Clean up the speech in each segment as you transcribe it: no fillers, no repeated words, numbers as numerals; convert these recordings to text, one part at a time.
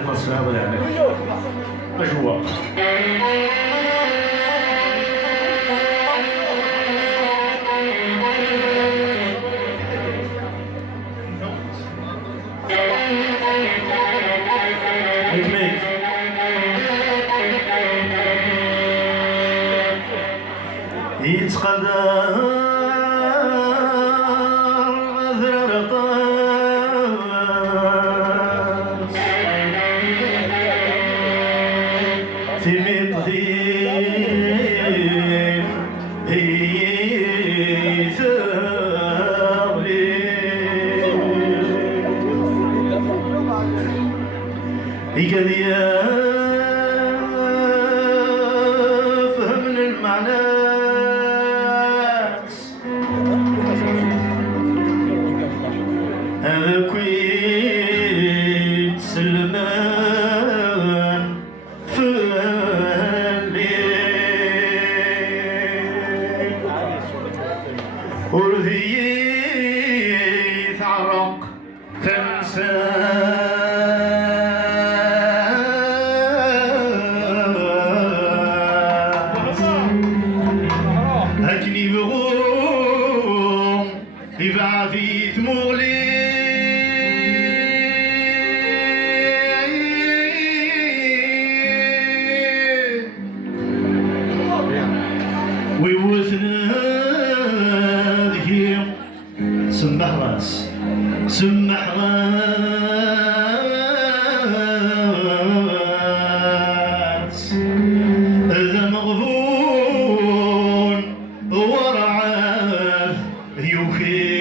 الصعب يعني اش هو يتقدر غزر طاس في مضيف هي ثغلي هي فهمنا المعنى هذا كويت سلمان فالليل ورديت عرق تنسى هجني بغوم يبعثي ثمولي ويوثنا ذكي سمح راس سمح راس هذا مغفون ورعاه يوفي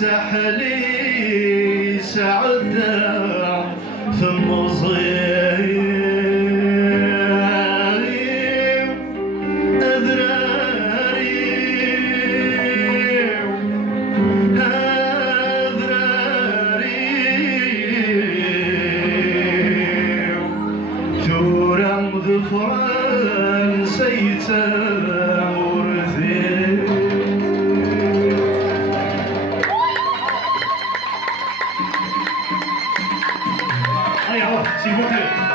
سحلي سعدة ثم صغير أذراري ثورة ظفران سيتا s'il vous plaît.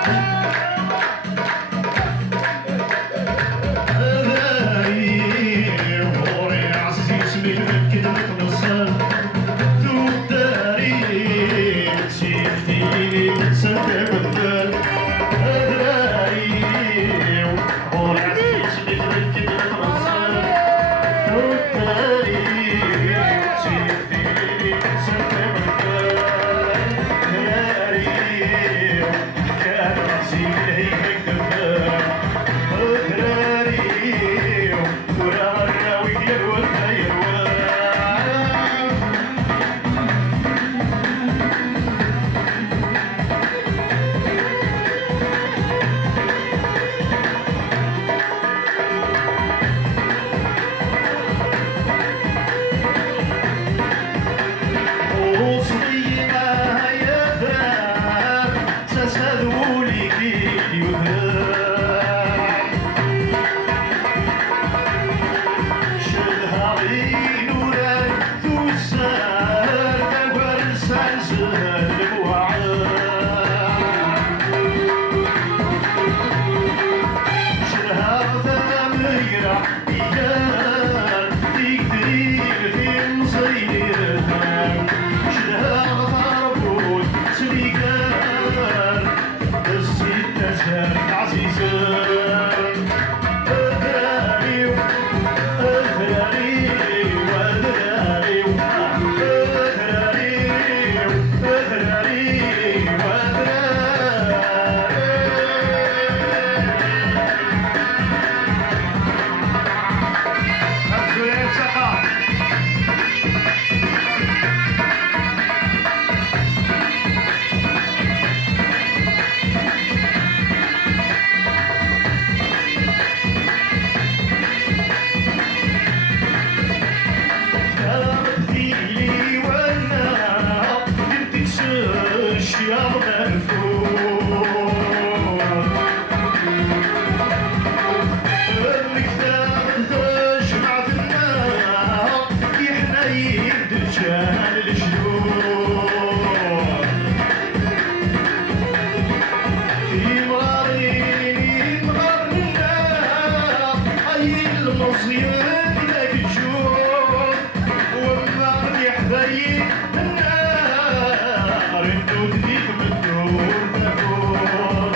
الشياط منفور الكتاب تجمع في النار يحنين دجال الجنود في مرارين مغرنا أي المصيان لك تشوف والنار يحبين النار انتو تديك من النور تفور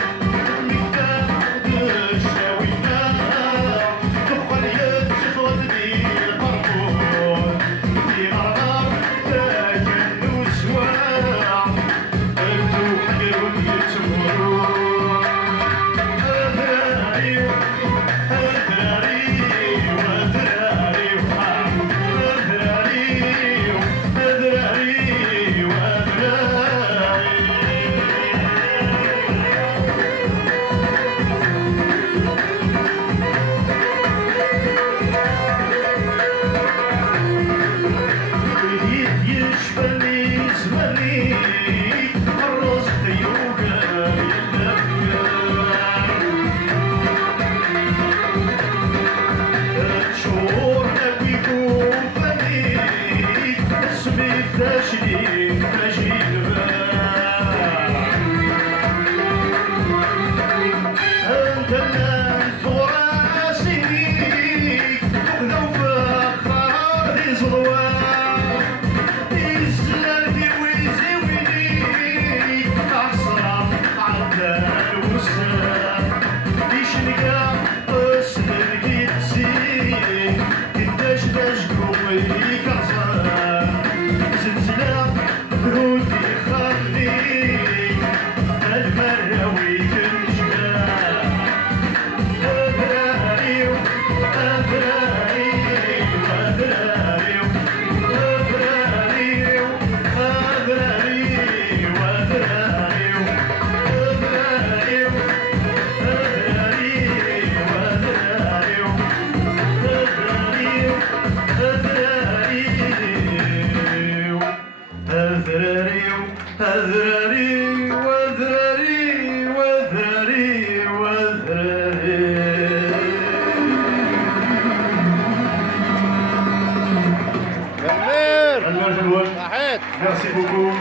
Merci beaucoup.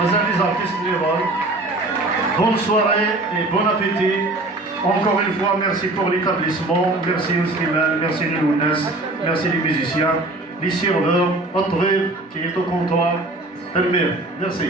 Mesdames les artistes les rôles. Bonne soirée et bon appétit. Encore une fois, merci pour l'établissement. Merci aux Slimane, merci les Lounes, merci les musiciens, les serveurs, André qui est au comptoir. Merci.